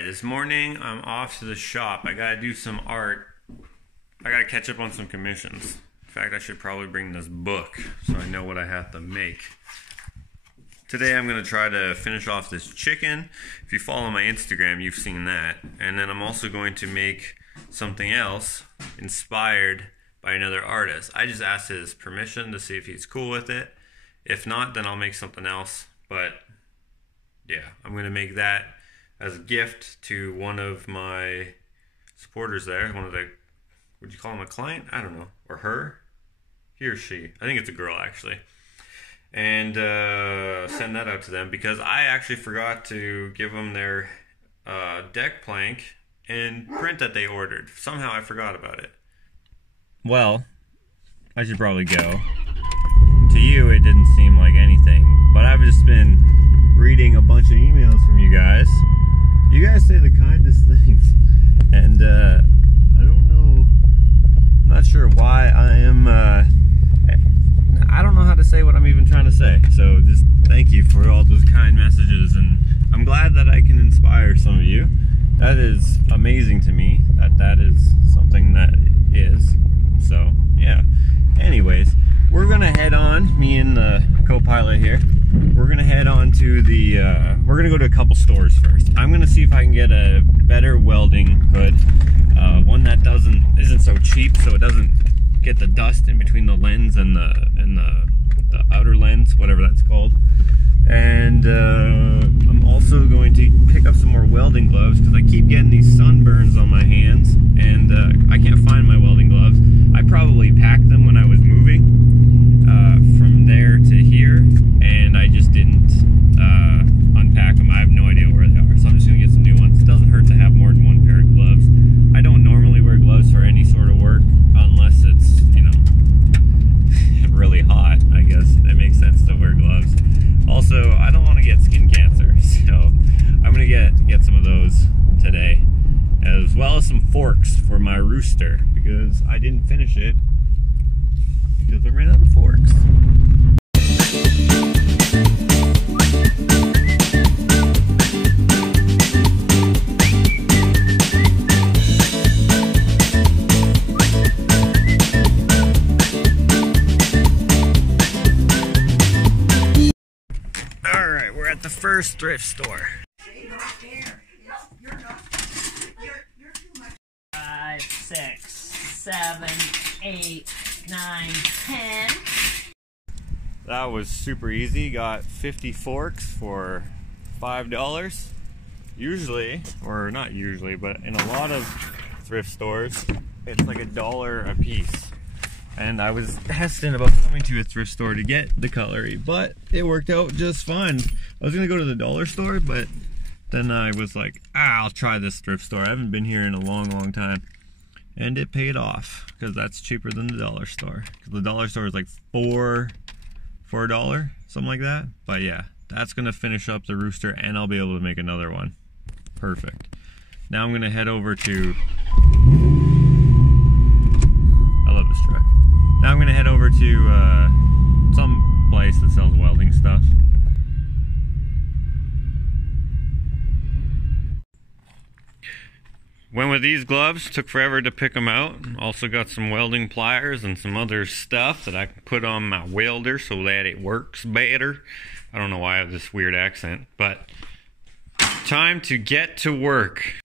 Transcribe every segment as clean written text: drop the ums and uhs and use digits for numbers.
Alright, this morning I'm off to the shop. I gotta do some art. I gotta catch up on some commissions. In fact, I should probably bring this book so I know what I have to make. Today I'm gonna try to finish off this chicken. If you follow my Instagram, you've seen that. And then I'm also going to make something else inspired by another artist. I just asked his permission to see if he's cool with it. If not, then I'll make something else. But yeah, I'm gonna make that as a gift to one of my supporters there. One of the, would you call him a client? I don't know. Or her? He or she. I think it's a girl, actually. And send that out to them because I actually forgot to give them their deck plank and print that they ordered. Somehow I forgot about it. Well, I should probably go. To you, it didn't seem like anything, but I've just been reading a bunch of emails from you guys. You guys say the kindest things, and I don't know, I'm not sure why I am, I don't know how to say what I'm even trying to say, so just thank you for all those kind messages, and I'm glad that I can inspire some of you. That is amazing to me, that is something that is, so yeah. Anyways, we're gonna head on, me and the co-pilot here, we're gonna head on to the, we're gonna go to a couple stores first. I'm gonna see if I can get a better welding hood, one that isn't so cheap, so it doesn't get the dust in between the lens and the outer lens, whatever that's called. And I'm also going to pick up some more welding gloves because I keep getting these sunburns on my hands, and I can't find my welding gloves. I probably packed them when I was moving from there to here, and I just didn't unpack them. I have no idea where they are, so I'm just going to get some new ones. It doesn't hurt to have more than one pair of gloves. I don't normally wear gloves for any sort of work unless it's, you know, really hot. I guess it makes sense to wear gloves. Also, I don't want to get skin cancer, so I'm going to get some of those today, as well as some forks for my rooster, because I didn't finish it because I ran out of forks. Alright, we're at the first thrift store. 5, 6, 7, 8, 9, 10. That was super easy. Got 50 forks for $5. Usually, or not usually, but in a lot of thrift stores, it's like $1 a piece. And I was hesitant about coming to a thrift store to get the cutlery, but it worked out just fine. I was gonna go to the dollar store, but then I was like, I'll try this thrift store. I haven't been here in a long time. And it paid off, because that's cheaper than the dollar store. Because the dollar store is like $4, something like that. But yeah, that's gonna finish up the rooster, and I'll be able to make another one. Perfect. Now I'm gonna head over to, I love this truck. Now I'm gonna head over to some place that sells welding stuff. Went with these gloves, took forever to pick them out. Also got some welding pliers and some other stuff that I can put on my welder so that it works better. I don't know why I have this weird accent, but time to get to work.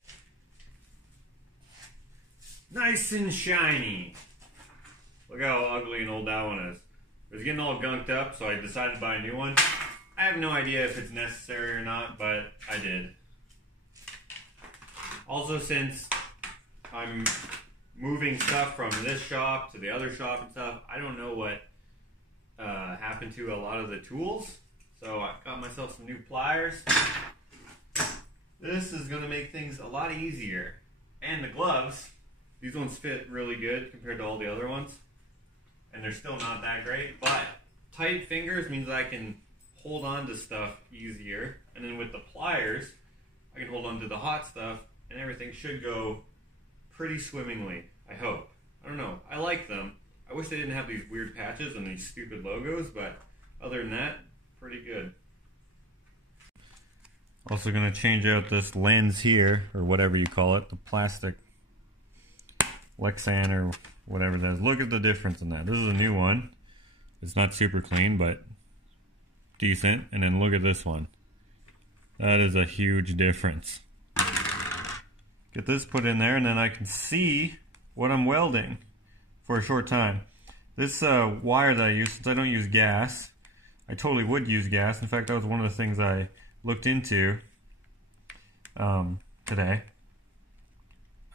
Nice and shiny. Look how ugly and old that one is. It was getting all gunked up, so I decided to buy a new one. I have no idea if it's necessary or not, but I did. Also, since I'm moving stuff from this shop to the other shop and stuff, I don't know what happened to a lot of the tools. So I got myself some new pliers. This is going to make things a lot easier. And the gloves, these ones fit really good compared to all the other ones. And they're still not that great, but tight fingers means I can hold on to stuff easier. And then with the pliers, I can hold on to the hot stuff, and everything should go pretty swimmingly, I hope. I don't know. I like them. I wish they didn't have these weird patches and these stupid logos, but other than that, pretty good. Also going to change out this lens here, or whatever you call it, the plastic Lexan or whatever that is. Look at the difference in that. This is a new one. It's not super clean, but decent. And then look at this one. That is a huge difference. Get this put in there, and then I can see what I'm welding for a short time. This wire that I use, since I don't use gas, I totally would use gas. In fact, that was one of the things I looked into today.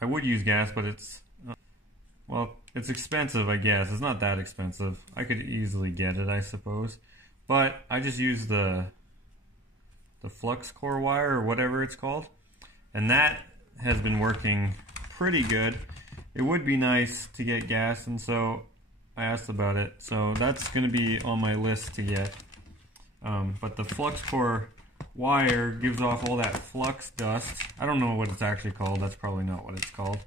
I would use gas, but it's, well, it's expensive, I guess. It's not that expensive. I could easily get it, I suppose. But I just use the flux core wire, or whatever it's called. And that has been working pretty good. It would be nice to get gas, and so I asked about it. So that's going to be on my list to get. But the flux core wire gives off all that flux dust. I don't know what it's actually called. That's probably not what it's called.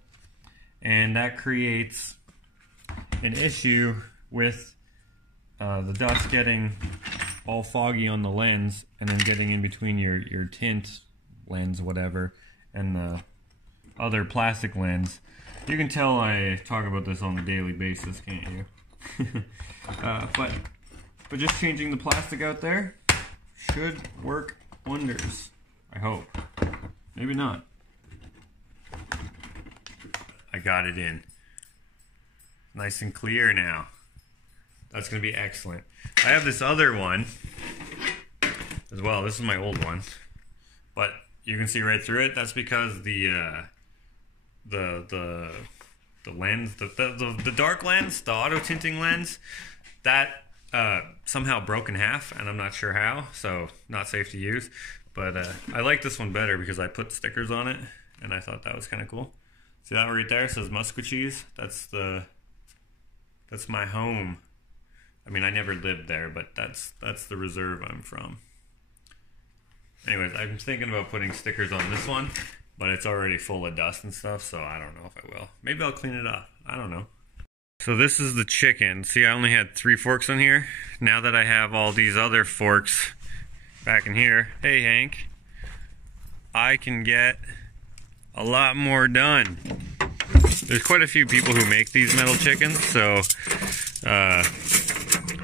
And that creates an issue with the dust getting all foggy on the lens and then getting in between your tint lens, whatever, and the other plastic lens. You can tell I talk about this on a daily basis, can't you? But just changing the plastic out there should work wonders. I hope. Maybe not. I got it in. Nice and clear now. That's going to be excellent. I have this other one as well. This is my old one. But you can see right through it. That's because the lens, the dark lens, the auto tinting lens, that somehow broke in half, and I'm not sure how, so not safe to use. But I like this one better because I put stickers on it, and I thought that was kind of cool. See that right there? It says Musco cheese. That's my home. I mean, I never lived there, but that's the reserve I'm from. Anyways, I'm thinking about putting stickers on this one, but it's already full of dust and stuff, so I don't know if I will. Maybe I'll clean it up. I don't know. So this is the chicken. See, I only had 3 forks on here. Now that I have all these other forks back in here, hey Hank, I can get a lot more done. There's quite a few people who make these metal chickens, so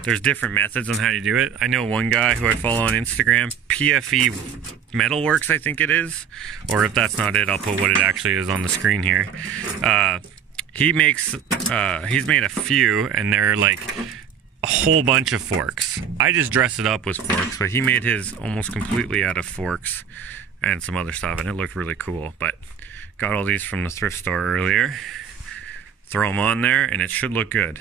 there's different methods on how to do it. I know one guy who I follow on Instagram, PFE Metalworks, I think it is. Or if that's not it, I'll put what it actually is on the screen here. He makes, he's made a few, and they're like a whole bunch of forks. I just dress it up with forks, but he made his almost completely out of forks and some other stuff, and it looked really cool. But got all these from the thrift store earlier. Throw them on there, and it should look good.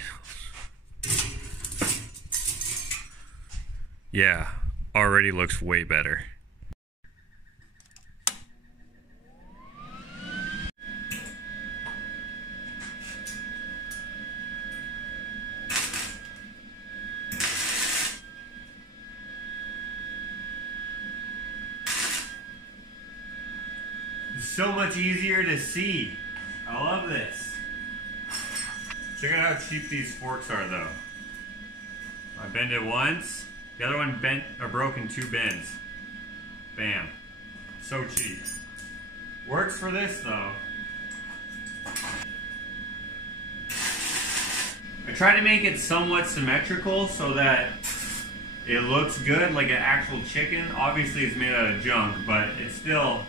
Yeah, already looks way better. So much easier to see. I love this. Check out how cheap these forks are, though. I bend it once, the other one bent or broke in 2 bends. Bam. So cheap. Works for this, though. I try to make it somewhat symmetrical so that it looks good, like an actual chicken. Obviously, it's made out of junk, but it's still.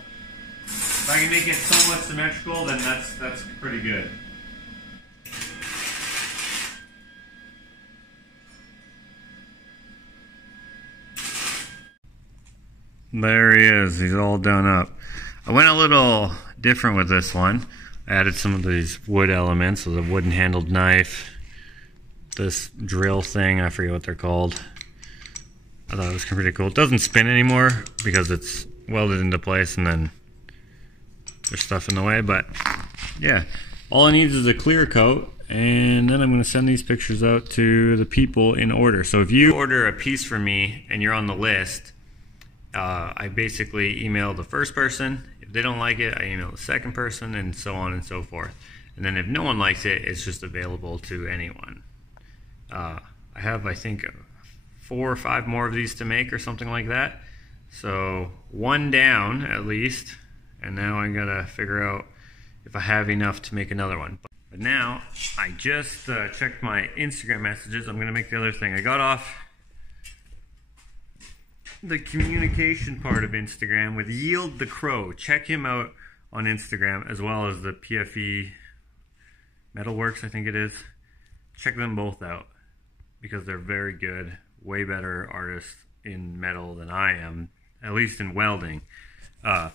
If I can make it somewhat symmetrical, then that's pretty good. There he is. He's all done up. I went a little different with this one. I added some of these wood elements with a wooden handled knife. This drill thing, I forget what they're called. I thought it was pretty cool. It doesn't spin anymore because it's welded into place, and then there's stuff in the way, but yeah, all I need is a clear coat, and then I'm going to send these pictures out to the people in order. So if you order a piece from me and you're on the list, I basically email the first person. If they don't like it, I email the second person, and so on and so forth. And then if no one likes it, it's just available to anyone. I have, I think, 4 or 5 more of these to make or something like that. So one down at least, and now I gotta figure out if I have enough to make another one. But now I just checked my Instagram messages. I'm gonna make the other thing. I got off the communication part of Instagram with Yield the Crow. Check him out on Instagram, as well as the PFE Metalworks, I think it is. Check them both out because they're very good, way better artists in metal than I am, at least in welding. But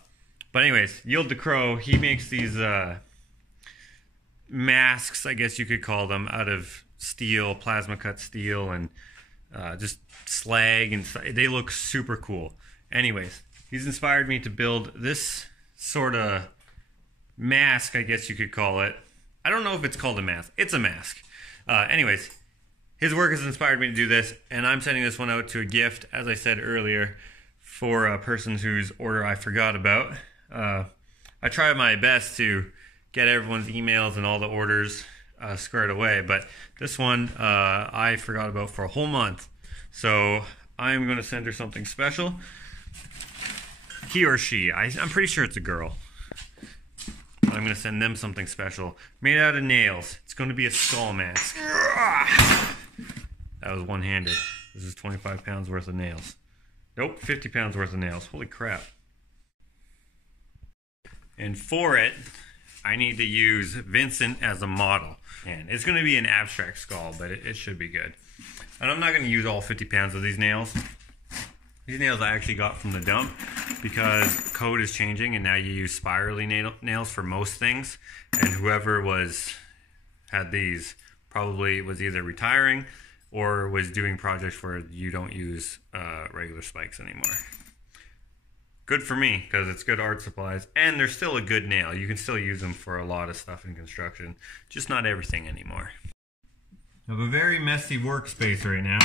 anyways, Yield the Crow, he makes these masks, I guess you could call them, out of steel, plasma cut steel, and just slag, and they look super cool. Anyways, he's inspired me to build this sort of mask, I guess you could call it. I don't know if it's called a mask. It's a mask. Anyways, his work has inspired me to do this, and I'm sending this one out to a gift, as I said earlier, for a person whose order I forgot about. I try my best to get everyone's emails and all the orders squared away, but this one I forgot about for a whole month. So I'm going to send her something special. He or she, I'm pretty sure it's a girl. I'm going to send them something special made out of nails. It's going to be a skull mask. That was one-handed. This is 25 pounds worth of nails. Nope, 50 pounds worth of nails. Holy crap. And for it, I need to use Vincent as a model. And it's going to be an abstract skull, but it should be good. And I'm not going to use all 50 pounds of these nails. These nails I actually got from the dump because code is changing and now you use spirally nails for most things. And whoever had these probably was either retiring or was doing projects where you don't use regular spikes anymore. Good for me because it's good art supplies and they're still a good nail. You can still use them for a lot of stuff in construction, just not everything anymore. I have a very messy workspace right now,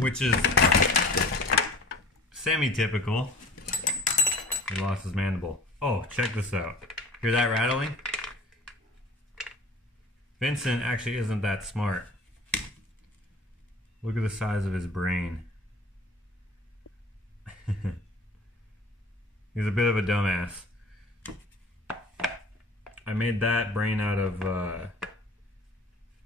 which is semi-typical. He lost his mandible. Oh, check this out. Hear that rattling? Vincent actually isn't that smart. Look at the size of his brain. He's a bit of a dumbass. I made that brain out of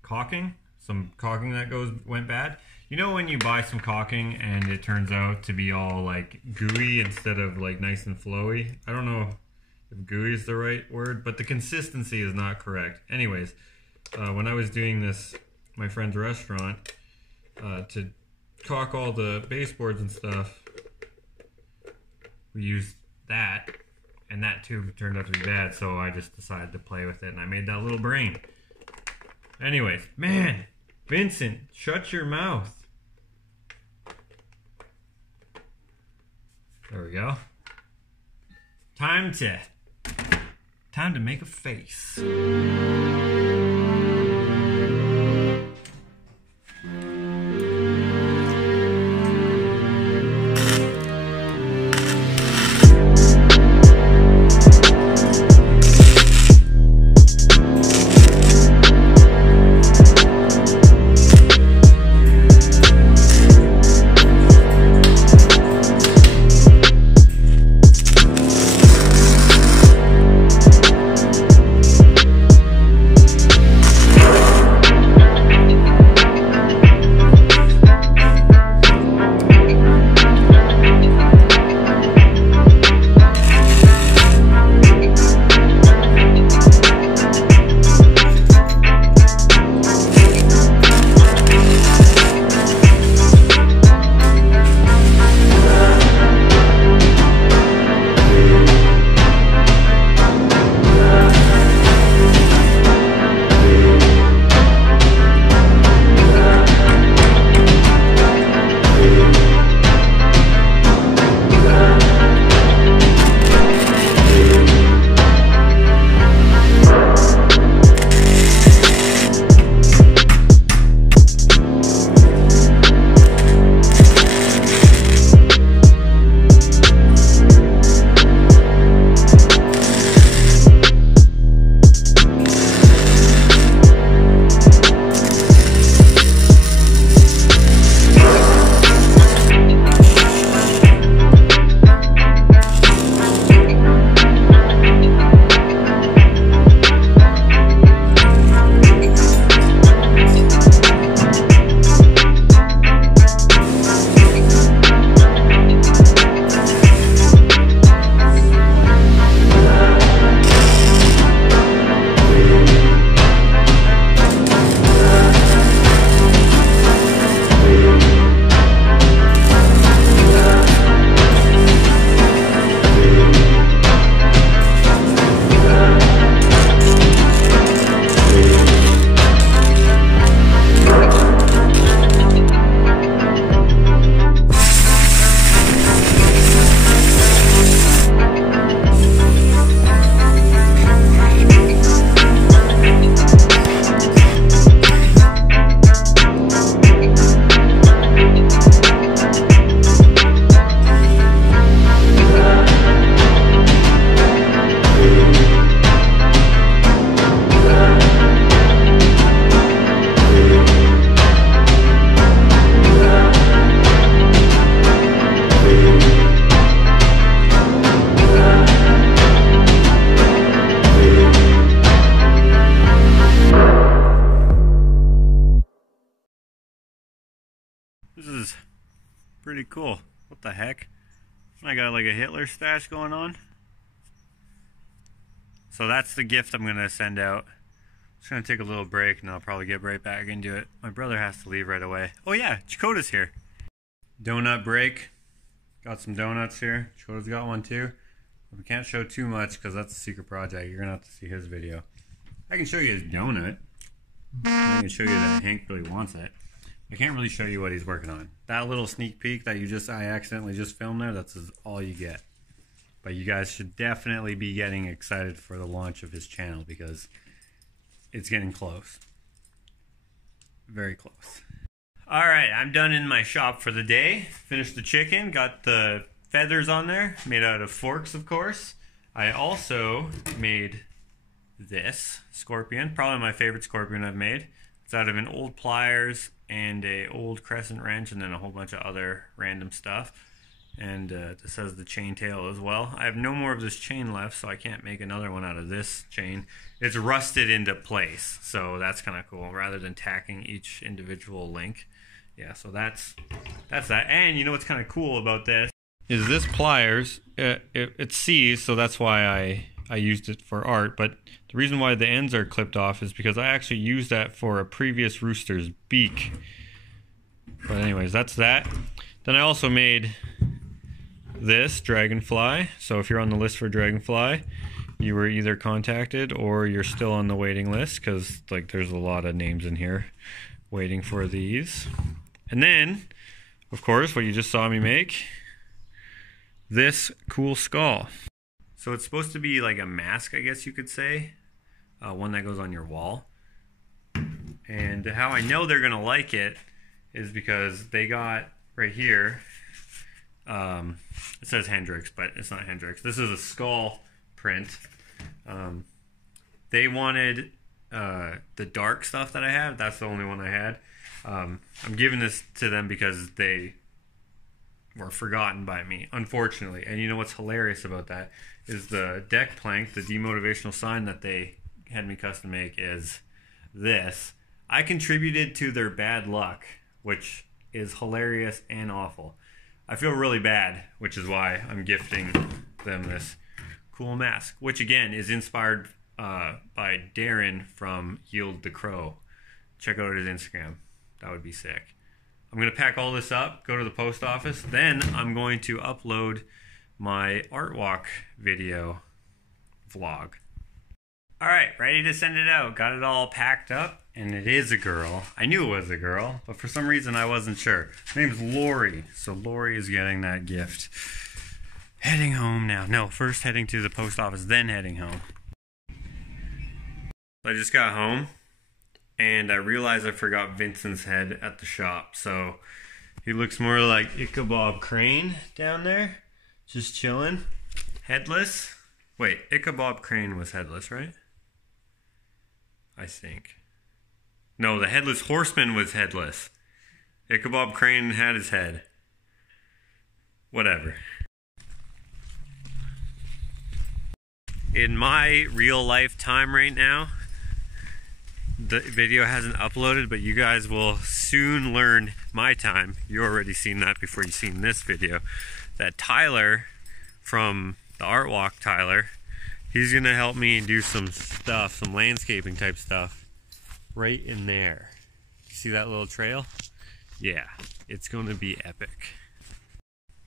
caulking. Some caulking that went bad. You know when you buy some caulking and it turns out to be all like gooey instead of like nice and flowy? I don't know if gooey is the right word, but the consistency is not correct. Anyways, when I was doing this, my friend's restaurant, to caulk all the baseboards and stuff, we used that, and that tube turned out to be bad, so I just decided to play with it, and I made that little brain. Anyways, man, Vincent, shut your mouth. There we go. Time to make a face. pretty cool. What the heck? I got like a Hitler stash going on. So that's the gift I'm gonna send out. Just gonna take a little break and I'll probably get right back into it. My brother has to leave right away. Oh yeah, Jakota's here. Donut break. Got some donuts here. Jakota's got one too. We can't show too much because that's a secret project. You're gonna have to see his video. I can show you his donut. I can show you that Hank really wants it. I can't really show you what he's working on. That little sneak peek that I accidentally just filmed there, that's all you get. But you guys should definitely be getting excited for the launch of his channel because it's getting close. Very close. Alright, I'm done in my shop for the day. Finished the chicken, got the feathers on there, made out of forks, of course. I also made this scorpion, probably my favorite scorpion I've made. It's out of an old pliers and a old crescent wrench and then a whole bunch of other random stuff. And this has the chain tail as well. I have no more of this chain left, so I can't make another one out of this chain. It's rusted into place, so that's kind of cool, rather than tacking each individual link. Yeah, so that's that. And you know what's kind of cool about this is this pliers, it sees, so that's why I used it for art, but the reason why the ends are clipped off is because I actually used that for a previous rooster's beak. But anyways, that's that. Then I also made this dragonfly. So if you're on the list for dragonfly, you were either contacted or you're still on the waiting list because like there's a lot of names in here waiting for these. And then, of course, what you just saw me make, this cool skull. So it's supposed to be like a mask, I guess you could say, one that goes on your wall. And how I know they're gonna like it is because they got right here, it says Hendrix, but it's not Hendrix. This is a skull print. They wanted the dark stuff that I have. That's the only one I had. I'm giving this to them because they were forgotten by me, unfortunately. And you know what's hilarious about that is the deck plank, the demotivational sign that they had me custom make is this. I contributed to their bad luck, which is hilarious and awful. I feel really bad, which is why I'm gifting them this cool mask, which again is inspired by Darren from Yield the Crow. Check out his Instagram. That would be sick. I'm going to pack all this up, go to the post office, then I'm going to upload my art walk video vlog. Alright, ready to send it out. Got it all packed up, and it is a girl. I knew it was a girl, but for some reason I wasn't sure. Her name's Lori, so Lori is getting that gift. Heading home now. No, first heading to the post office, then heading home. I just got home, and I realized I forgot Vincent's head at the shop, so he looks more like Ichabod Crane down there, just chilling, headless. Wait, Ichabod Crane was headless, right? I think. No, the Headless Horseman was headless. Ichabod Crane had his head. Whatever. In my real life time right now, the video hasn't uploaded, but you guys will soon learn my time. You already seen that before you seen this video. That Tyler from the Art Walk, Tyler, he's gonna help me do some stuff, some landscaping type stuff right in there. See that little trail? Yeah, it's gonna be epic.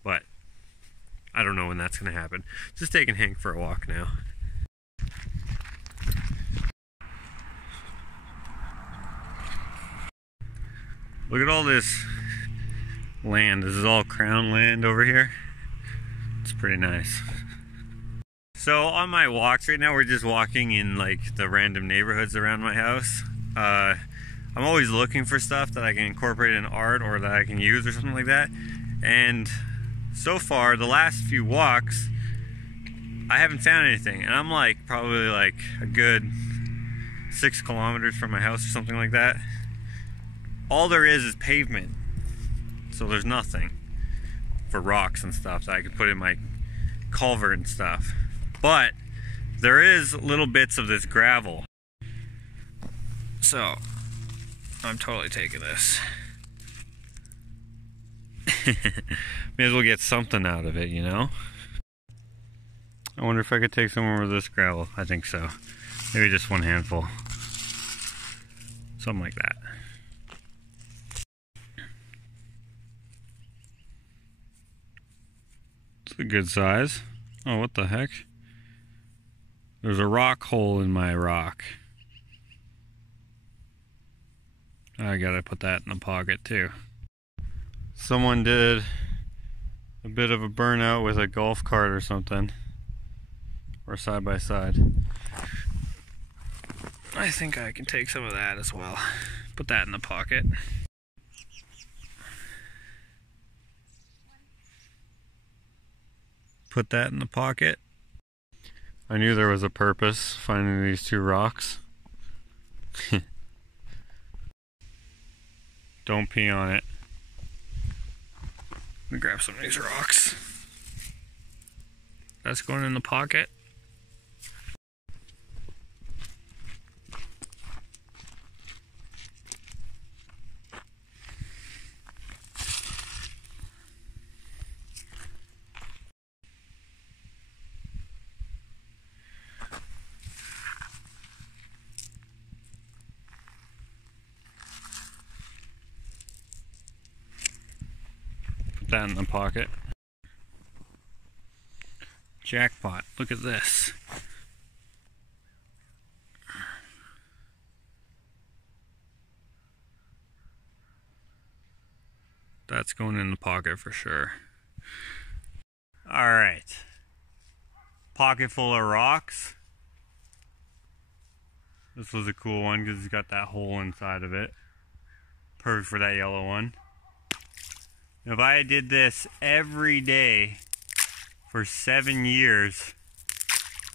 But I don't know when that's gonna happen. Just taking Hank for a walk now. Look at all this land. This is all crown land over here. It's pretty nice. So on my walks right now, we're just walking in like the random neighborhoods around my house. I'm always looking for stuff that I can incorporate in art or that I can use or something like that. And so far, the last few walks, I haven't found anything. And I'm like probably like a good 6 kilometers from my house or something like that. All there is pavement. So there's nothing for rocks and stuff that I could put in my culvert and stuff. But there is little bits of this gravel. So I'm totally taking this. May as well get something out of it, you know? I wonder if I could take some more of this gravel. I think so. Maybe just one handful. Something like that. It's a good size. Oh, what the heck? There's a rock hole in my rock. I gotta put that in the pocket too. Someone did a bit of a burnout with a golf cart or something. Or side by side. I think I can take some of that as well. Put that in the pocket. Put that in the pocket. I knew there was a purpose finding these two rocks. Don't pee on it. Let me grab some of these rocks. That's going in the pocket. That in the pocket. Jackpot, look at this. That's going in the pocket for sure. Alright. Pocket full of rocks. This was a cool one because it's got that hole inside of it. Perfect for that yellow one. If I did this every day for 7 years,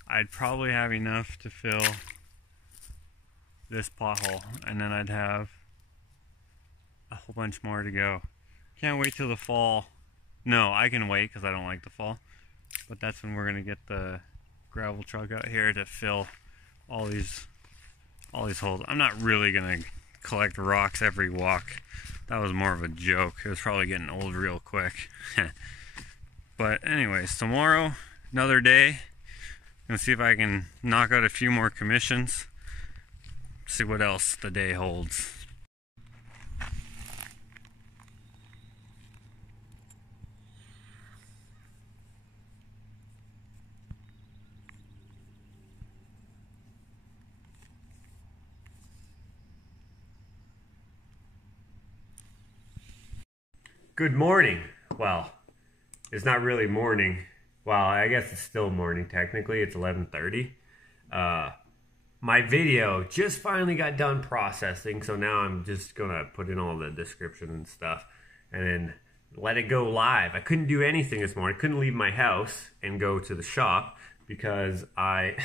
I'd probably have enough to fill this pothole, and then I'd have a whole bunch more to go. Can't wait till the fall. No, I can wait because I don't like the fall, but that's when we're gonna get the gravel truck out here to fill all these holes. I'm not really gonna collect rocks every walk. That was more of a joke. It was probably getting old real quick. But anyways, tomorrow, another day. Gonna see if I can knock out a few more commissions. See what else the day holds. Good morning. Well, it's not really morning. Well, I guess it's still morning technically. It's 11:30. My video just finally got done processing, so now I'm just gonna put in all the description and stuff and then let it go live. I couldn't do anything this morning. I couldn't leave my house and go to the shop because I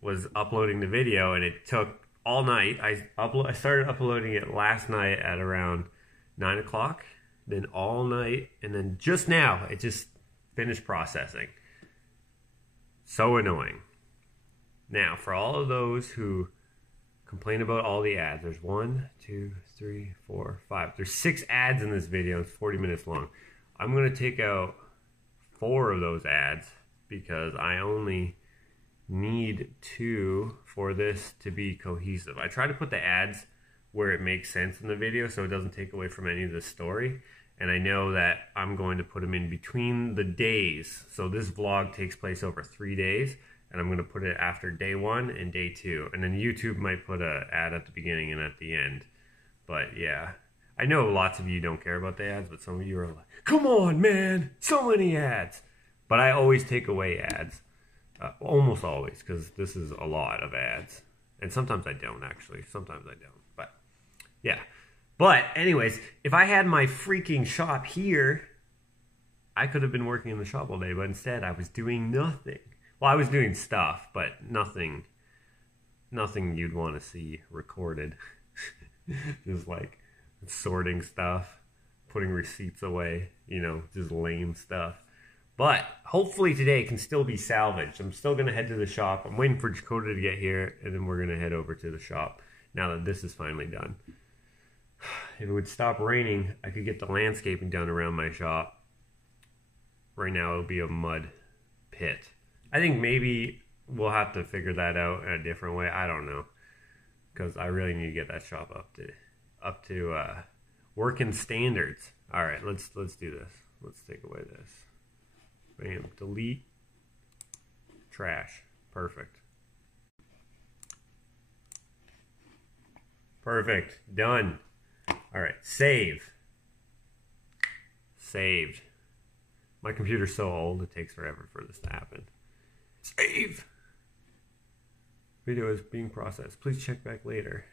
was uploading the video and it took all night. I started uploading it last night at around 9 o'clock, then all night, and then just now it just finished processing. So annoying. Now, for all of those who complain about all the ads, there's 1, 2, 3, 4, 5. There's 6 ads in this video. It's 40 minutes long. I'm going to take out 4 of those ads because I only need 2 for this to be cohesive. I try to put the ads where it makes sense in the video so it doesn't take away from any of the story. And I know that I'm going to put them in between the days. So this vlog takes place over 3 days, and I'm going to put it after day 1 and day 2. And then YouTube might put an ad at the beginning and at the end. But yeah, I know lots of you don't care about the ads, but some of you are like, come on, man, so many ads. But I always take away ads, almost always, because this is a lot of ads. And sometimes I don't, actually. Sometimes I don't. But yeah. But anyways, if I had my freaking shop here, I could have been working in the shop all day, but instead I was doing nothing. Well, I was doing stuff, but nothing you'd want to see recorded. Just like sorting stuff, putting receipts away, you know, just lame stuff. But hopefully today can still be salvaged. I'm still going to head to the shop. I'm waiting for Jakota to get here, and then we're going to head over to the shop now that this is finally done. if it would stop raining, I could get the landscaping done around my shop. Right now it'll be a mud pit. I think maybe we'll have to figure that out in a different way. I don't know, because I really need to get that shop up to working standards. All right, let's do this. Let's take away this. Bam, delete, trash. Perfect. Perfect. Done. All right, save. Saved. My computer's so old, it takes forever for this to happen. Save! Video is being processed. Please check back later.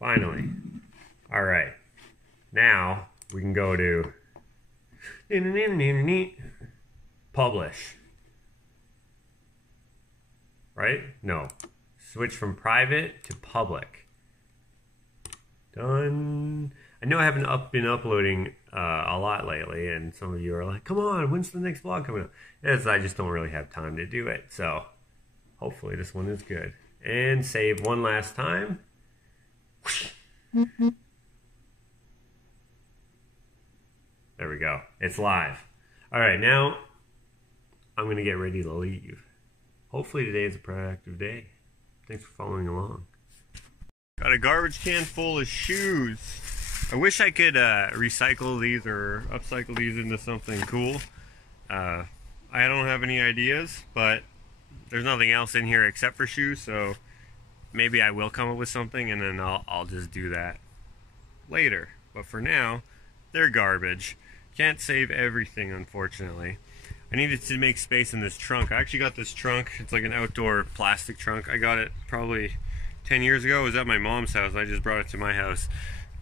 Finally. All right. Now we can go to publish. Right? No. Switch from private to public. Done. I know I haven't been uploading a lot lately, and some of you are like, come on, when's the next vlog coming up? Yes, I just don't really have time to do it. So hopefully this one is good. And save one last time. There we go. It's live. All right, now I'm going to get ready to leave. Hopefully today is a productive day. Thanks for following along. Got a garbage can full of shoes. I wish I could recycle these or upcycle these into something cool. I don't have any ideas, but there's nothing else in here except for shoes, so maybe I will come up with something, and then I'll just do that later. But for now, they're garbage. Can't save everything, unfortunately. I needed to make space in this trunk. I actually got this trunk. It's like an outdoor plastic trunk. I got it probably 10 years ago. It was at my mom's house. I just brought it to my house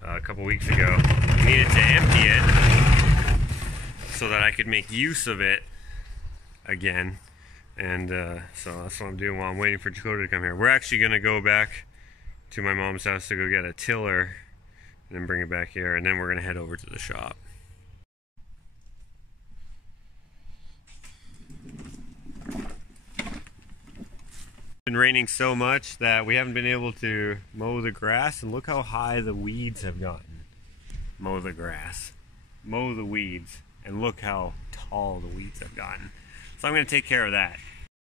a couple weeks ago. I needed to empty it so that I could make use of it again. And so that's what I'm doing while I'm waiting for Jakota to come here. We're actually going to go back to my mom's house to go get a tiller and then bring it back here, and then we're going to head over to the shop. It's been raining so much that we haven't been able to mow the grass, and look how high the weeds have gotten. Mow the grass, mow the weeds, and look how tall the weeds have gotten. So I'm going to take care of that.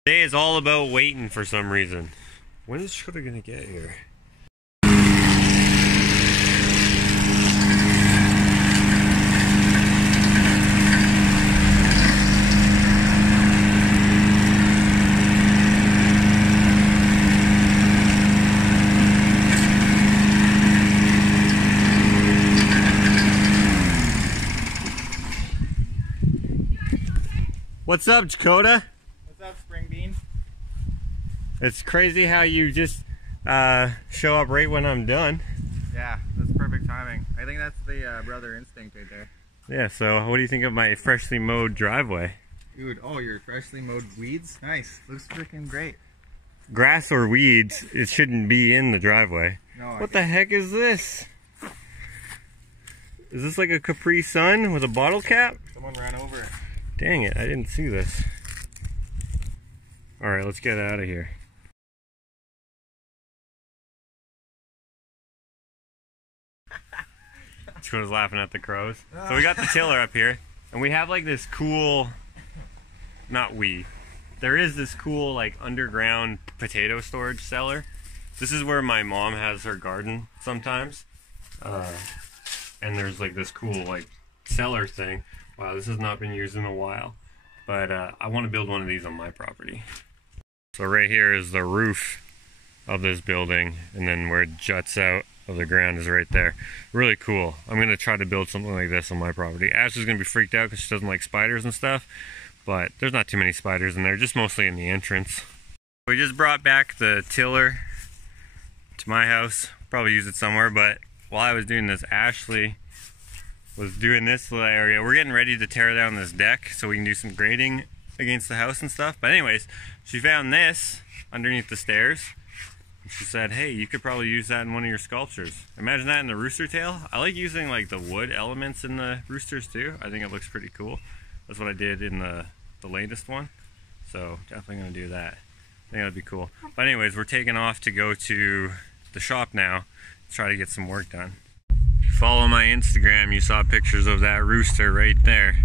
Today is all about waiting for some reason. When is Jakota going to get here? What's up, Jakota? What's up, Spring Bean? It's crazy how you just show up right when I'm done. Yeah, that's perfect timing. I think that's the brother instinct right there. Yeah, so what do you think of my freshly mowed driveway? Dude, oh, your freshly mowed weeds? Nice. Looks freaking great. Grass or weeds, it shouldn't be in the driveway. No, What the heck is this? Is this like a Capri Sun with a bottle cap? Someone ran over it. Dang it, I didn't see this. Alright, let's get out of here. Jakota's laughing at the crows. So we got the tiller up here, and we have like this cool, there is this cool like underground potato storage cellar. This is where my mom has her garden sometimes. And there's like this cool like cellar thing. Wow, this has not been used in a while, but I want to build one of these on my property. So right here is the roof of this building, and then where it juts out of the ground is right there. Really cool. I'm going to try to build something like this on my property. Ash is going to be freaked out because she doesn't like spiders and stuff, but there's not too many spiders in there, just mostly in the entrance. We just brought back the tiller to my house. Probably use it somewhere, but while I was doing this, Ashley was doing this little area. We're getting ready to tear down this deck so we can do some grading against the house and stuff. But anyways, she found this underneath the stairs. She said, hey, you could probably use that in one of your sculptures. Imagine that in the rooster tail. I like using like the wood elements in the roosters too. I think it looks pretty cool. That's what I did in the latest one. So definitely gonna do that. I think that'd be cool. But anyways, we're taking off to go to the shop now to try to get some work done. If you follow my Instagram, you saw pictures of that rooster right there.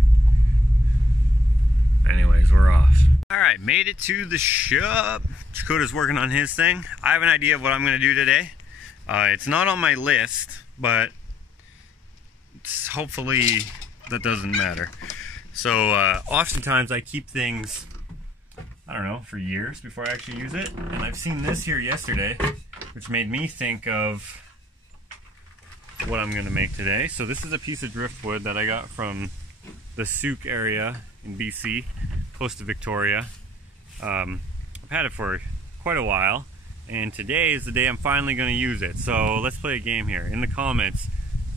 Anyways, we're off. Alright, made it to the shop. Jakota's working on his thing. I have an idea of what I'm gonna do today. It's not on my list, but hopefully that doesn't matter. So oftentimes I keep things, I don't know, for years before I actually use it. And I've seen this here yesterday, which made me think of what I'm gonna make today. So this is a piece of driftwood that I got from the Souk area in BC, close to Victoria. I've had it for quite a while, and today is the day I'm finally gonna use it. So let's play a game here. In the comments,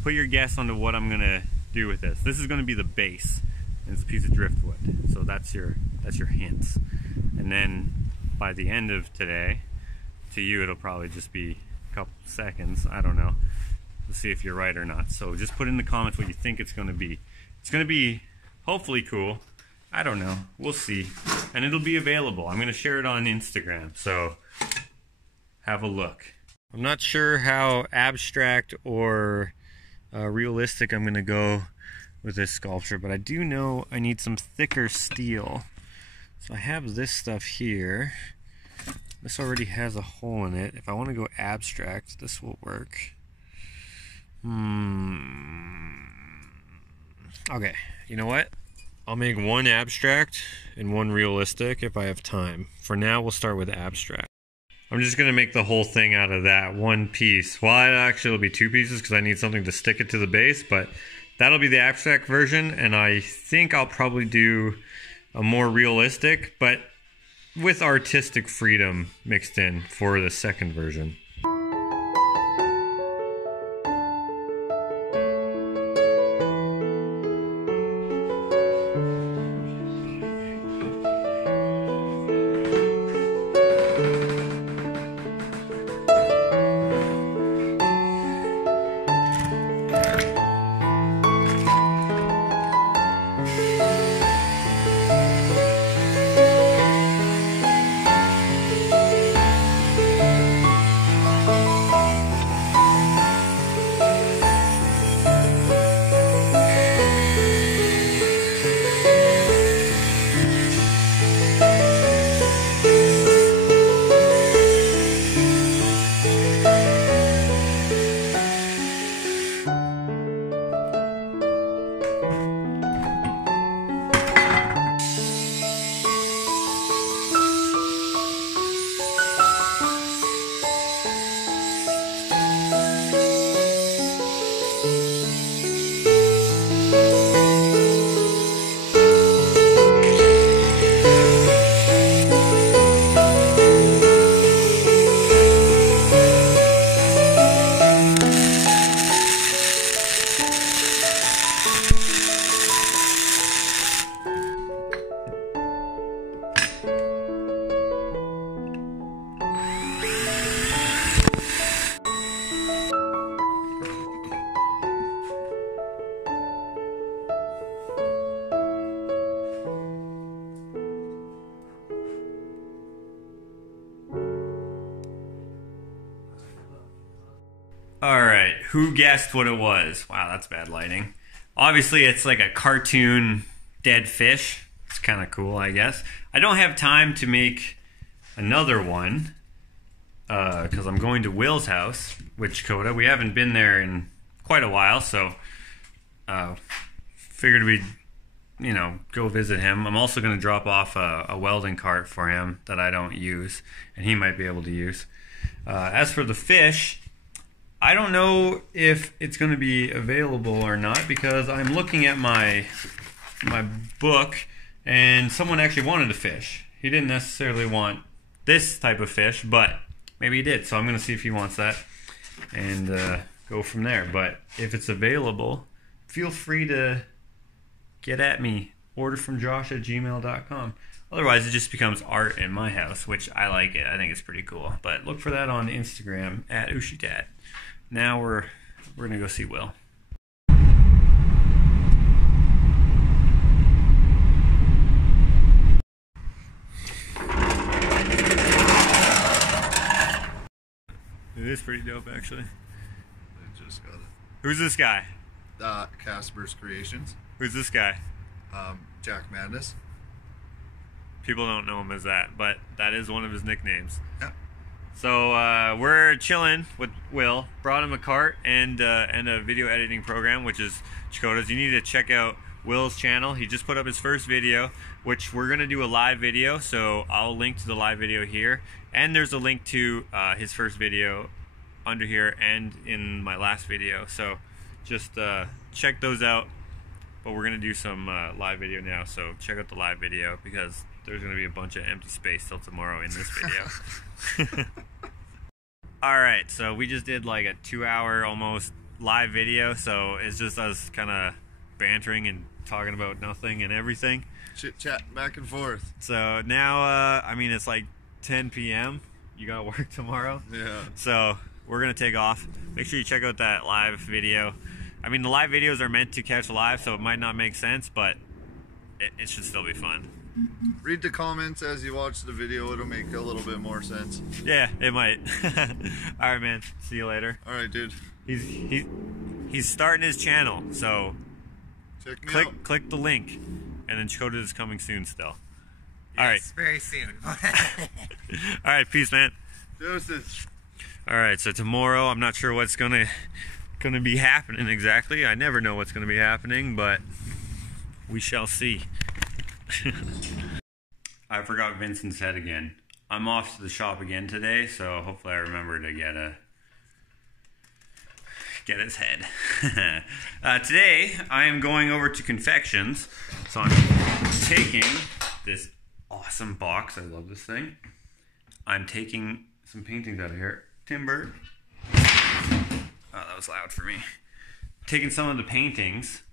put your guess onto what I'm gonna do with this. This is gonna be the base. It's a piece of driftwood, so that's your hints. And then by the end of today, to you it'll probably just be a couple seconds. I don't know. We'll see if you're right or not. So just put in the comments what you think it's going to be. It's going to be hopefully cool. I don't know. We'll see. And it'll be available. I'm going to share it on Instagram. So have a look. I'm not sure how abstract or realistic I'm going to go with this sculpture, but I do know I need some thicker steel. So I have this stuff here. This already has a hole in it. If I want to go abstract, this will work. Okay, you know what? I'll make one abstract and one realistic if I have time. For now, we'll start with abstract. I'm just going to make the whole thing out of that one piece. Well, it actually will be two pieces because I need something to stick it to the base, but that'll be the abstract version, and I think I'll probably do a more realistic, but with artistic freedom mixed in for the second version. Alright, who guessed what it was? Wow, that's bad lighting. Obviously, it's like a cartoon dead fish. It's kind of cool, I guess. I don't have time to make another one because I'm going to Will's house with Jakota. We haven't been there in quite a while, so figured we'd, you know, go visit him. I'm also going to drop off a welding cart for him that I don't use, and he might be able to use. As for the fish, I don't know if it's going to be available or not because I'm looking at my book and someone actually wanted a fish. He didn't necessarily want this type of fish, but maybe he did. So I'm going to see if he wants that and go from there. But if it's available, feel free to get at me. Order from josh@gmail.com. Otherwise, it just becomes art in my house, which I like it. I think it's pretty cool. But look for that on Instagram @Ushitat. Now we're gonna go see Will. It is pretty dope, actually. I just got it. Who's this guy? Casper's Creations. Who's this guy? Jack Madness. People don't know him as that, but that is one of his nicknames. Yeah. So we're chilling with Will. Brought him a cart and a video editing program, which is Jakota's. You need to check out Will's channel. He just put up his first video, which we're gonna do a live video. So I'll link to the live video here, and there's a link to his first video under here and in my last video. So just check those out. But we're gonna do some live video now. So check out the live video because there's gonna be a bunch of empty space till tomorrow in this video. Alright, so we just did like a 2-hour almost live video, so it's just us kind of bantering and talking about nothing and everything. Chit chat back and forth. So now, I mean, it's like 10 p.m. You gotta work tomorrow. Yeah. So we're gonna take off. Make sure you check out that live video. I mean, the live videos are meant to catch live, so it might not make sense, but it should still be fun. Read the comments as you watch the video. It'll make a little bit more sense. Yeah, it might. All right, man. See you later. All right, dude. He's starting his channel, so Check me out. click the link, and then Jakota is coming soon still. Yes, All right. very soon. All right, peace, man. Deuces. All right, so tomorrow I'm not sure what's gonna be happening exactly. I never know what's gonna be happening, but we shall see. I forgot Vincent's head again. I'm off to the shop again today, so hopefully I remember to get his head. Today I am going over to Confections, so I'm taking this awesome box. I love this thing. I'm taking some paintings out of here. Timber. Oh, that was loud for me. Taking some of the paintings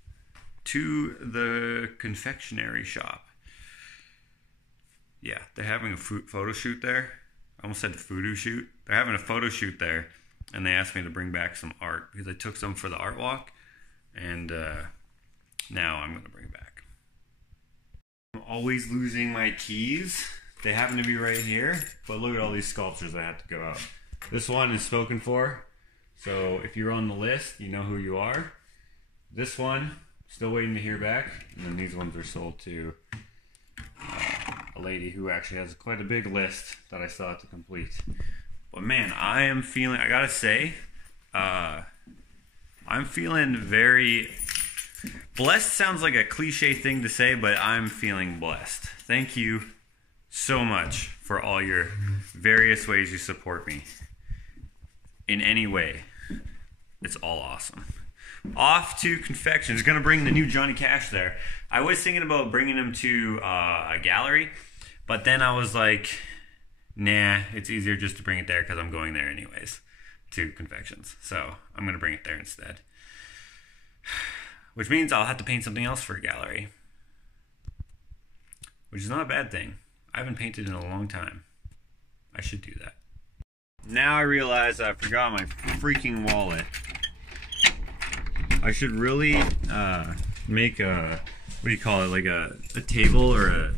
to the confectionery shop. Yeah, they're having a photo shoot there. I almost said photo shoot. They're having a photo shoot there, and they asked me to bring back some art because I took some for the art walk, and now I'm going to bring back. I'm always losing my keys. They happen to be right here, but look at all these sculptures I had to go out. This one is spoken for, so if you're on the list, you know who you are. This one, still waiting to hear back, and then these ones are sold to a lady who actually has quite a big list that I still have to complete. But man, I am feeling, I gotta say, I'm feeling very blessed. Sounds like a cliche thing to say, but I'm feeling blessed. Thank you so much for all your various ways you support me. In any way, it's all awesome. Off to Confections. Gonna bring the new Johnny Cash there. I was thinking about bringing him to a gallery, but then I was like, nah, it's easier just to bring it there because I'm going there anyways to Confections. So I'm gonna bring it there instead. Which means I'll have to paint something else for a gallery, which is not a bad thing. I haven't painted in a long time. I should do that. Now I realize I forgot my freaking wallet. I should really make a, what do you call it, like a table or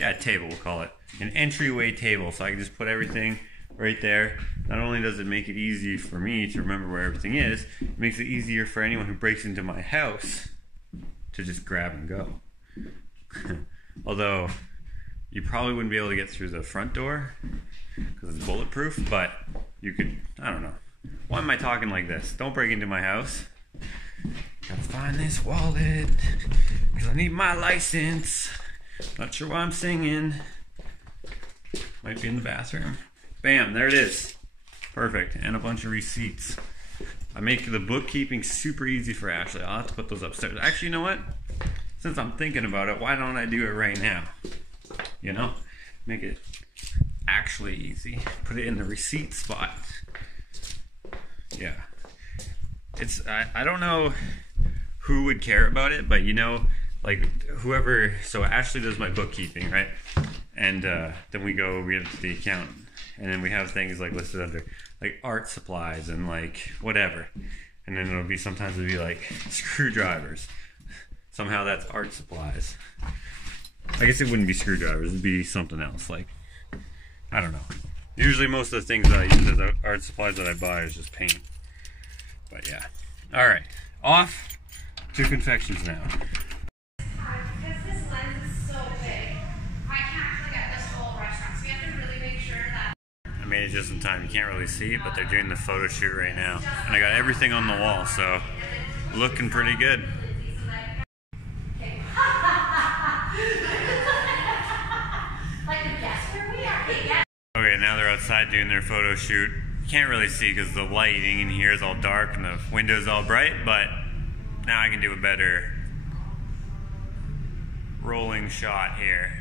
a table, we'll call it. An entryway table, so I can just put everything right there. Not only does it make it easy for me to remember where everything is, it makes it easier for anyone who breaks into my house to just grab and go. Although, you probably wouldn't be able to get through the front door because it's bulletproof, but you could, I don't know. Why am I talking like this? Don't break into my house. Gotta find this wallet because I need my license. Not sure why I'm singing. Might be in the bathroom. Bam, there it is. Perfect, and a bunch of receipts. I make the bookkeeping super easy for Ashley. I'll have to put those upstairs. Actually, you know what? Since I'm thinking about it, why don't I do it right now? You know? Make it actually easy. Put it in the receipt spot. Yeah. I don't know who would care about it, but you know, like whoever, so Ashley does my bookkeeping, right? And then we have the account, and then we have things like listed under like art supplies and like whatever. And then sometimes it'll be like screwdrivers. Somehow that's art supplies. I guess it wouldn't be screwdrivers, it'd be something else, like, I don't know. Usually most of the things that I use as art supplies that I buy is just paint. But yeah. Alright, off to confections now. Because this lens is so big, I can't actually get this whole restaurant, so we have to really make sure that... I made it just in time. You can't really see it, but they're doing the photo shoot right now. And I got everything on the wall, so looking pretty good. Okay, now they're outside doing their photo shoot. You can't really see because the lighting in here is all dark and the window's all bright, but now I can do a better rolling shot here.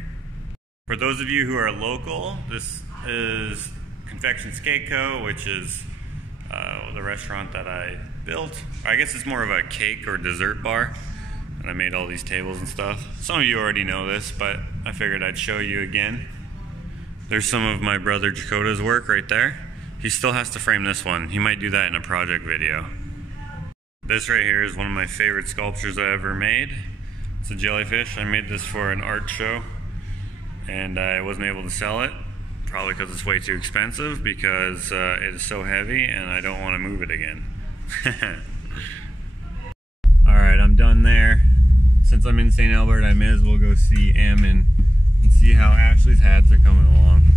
For those of you who are local, this is Confection Skate Co., which is the restaurant that I built. I guess it's more of a cake or dessert bar, and I made all these tables and stuff. Some of you already know this, but I figured I'd show you again. There's some of my brother Jakota's work right there. He still has to frame this one. He might do that in a project video. This right here is one of my favorite sculptures I ever made. It's a jellyfish. I made this for an art show, and I wasn't able to sell it, probably because it's way too expensive, because it is so heavy and I don't want to move it again. Alright, I'm done there. Since I'm in St. Albert, I may as well go see Em and see how Ashley's hats are coming along.